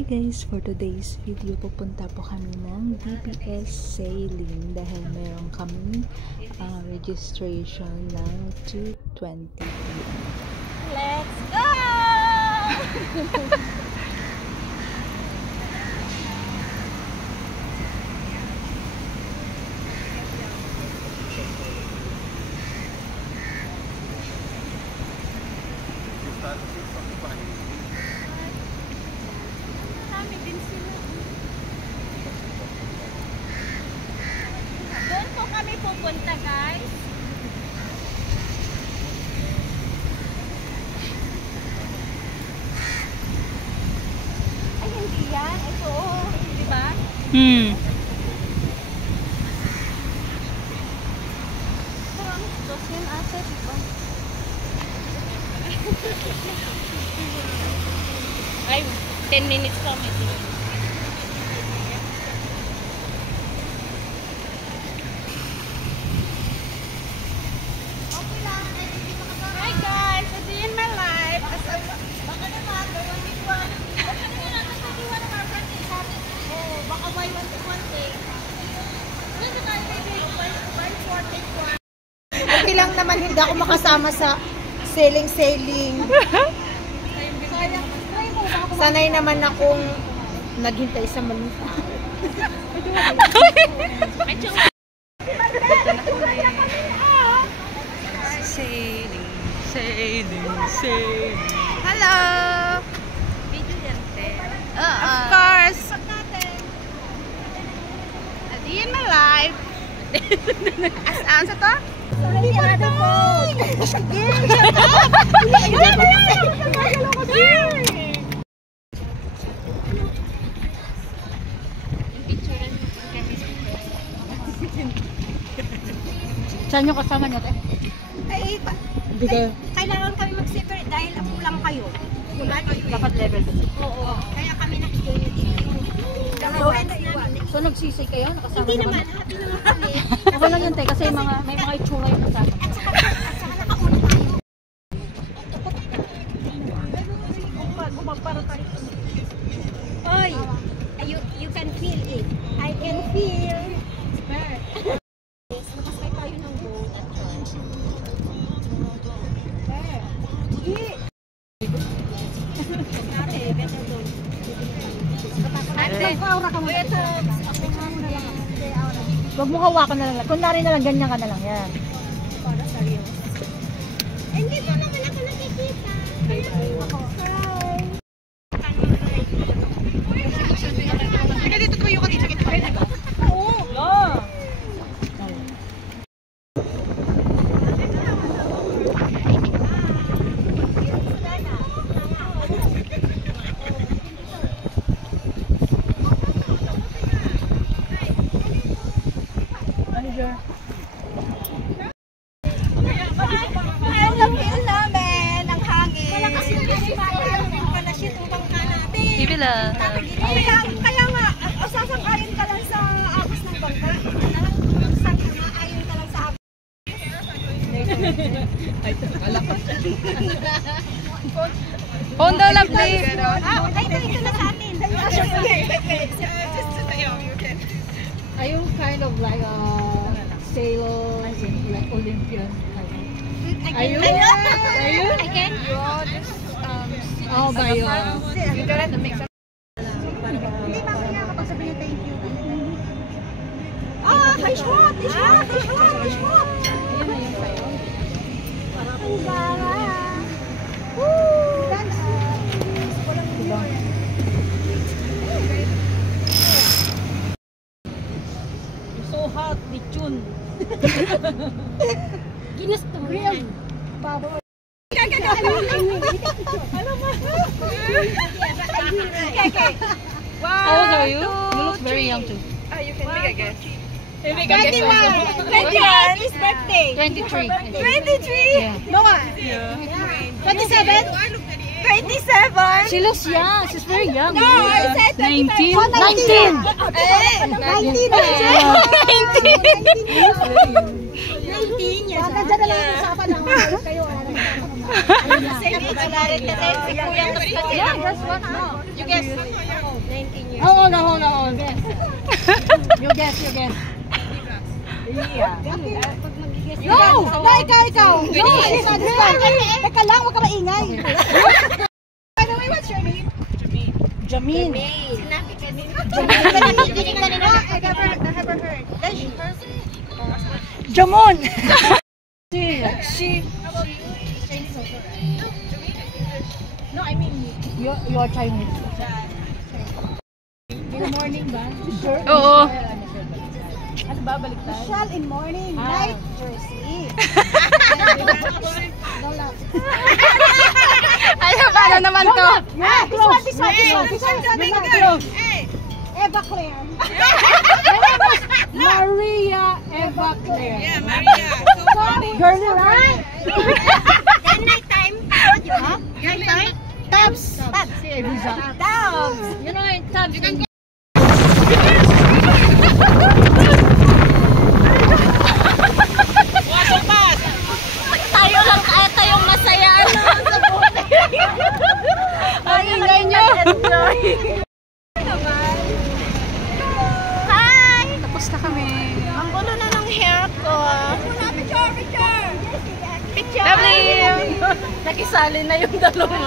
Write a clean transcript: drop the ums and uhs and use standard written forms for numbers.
Hi guys! For today's video, pupunta po kami ng DBS Sailing dahil meron kami registration ng 2:20 p.m. Let's go! Doon po kami pupunta, guys. Ay, hindi yan. Ito, di ba? Parang dos yan ate, di ba? Ay, 10 minutes pa may Hi guys, a day in my life. Baka naman, gawin this one. Baka naman natin sa diwan ng mga birthday natin. Oh, baka buy one to one day. This is our baby. Buy 4 take 1. Okay lang naman, hindi ako makasama sa sailing. Sanay naman akong naghintay sa malupa. Sailing. Hello! Video yan, te. Of course! A day in my life. Asaan sa to? Hindi pa ito po! Saan yung kasama niyo, te? Ay, kailangan kami mag-separate dahil kulang kayo. Dapat level. Oo. Kaya kami nakijoin dito. So nagsisay kayo? Nakasama Hindi naman. Happy naman kami. Okay lang yun, te, kasi may mga itsura yung kasama. At saka nakauna tayo. Oy, you can feel it. I can feel. Makasakay tayo ng boat at church. Huwag mo hawakan na lang. Kunwari na lang, ganyan ka na lang yan. Para seryoso. Hindi mo naman ako nakikita. Hi! Dito tumayo ka dito. Oo. Ayaw lang feel namin ang hangin. Wala kasi pala siya tubang ka natin. Ibila. Kaya nga, sasang-ayon ka lang sa agos ng bangka. Sasang-ayon ka lang sa agos. Phone daw lang, please. Ito na sa atin. Are you kind of like a sailor, like Olympian? Are you? I can. Oh, by your... Hindi mamaya kapag sabihin thank you. May shot! May shot! Ang gara! Woo! So hot, lechon. Ginusto mo yan. Pabo. How old are you? You look very young too. You can make a guess. 21 is birthday. 23. 23? Yeah. Noah? 27? 27? She looks young. She's very young. No, I said 19. 19. 19 yan. Baka dyan na lang yung usapan ng kayo. Yeah, just what? No. You guess. 19 years. Hold on. Guess. You guess. Yeah. No! Ikaw! No! Teka lang, huwag ka maingay. By the way, what's your name? Jamin. Sinabi ka nila. Jamin. I never heard. Jamon! She. No, I mean, You're Chinese. Good morning ba? Sure. Oo. Ano ba, balik tayo? Michelle in morning, night, Jersey. Ay, paano naman to? Yeah, this one. Eva Claire. Maria Eva Claire. Yeah, Maria. Girly, right? Yan night time. Night time? Tabs. Si Eliza. Tabs. You know, in tabs. Tayo lang, ito yung masaya. Ang ingay nyo. Hi! Tapos na kami. Ang gulo na ng hair ko. Picture! Lovely! Nakisali na yung dalawa.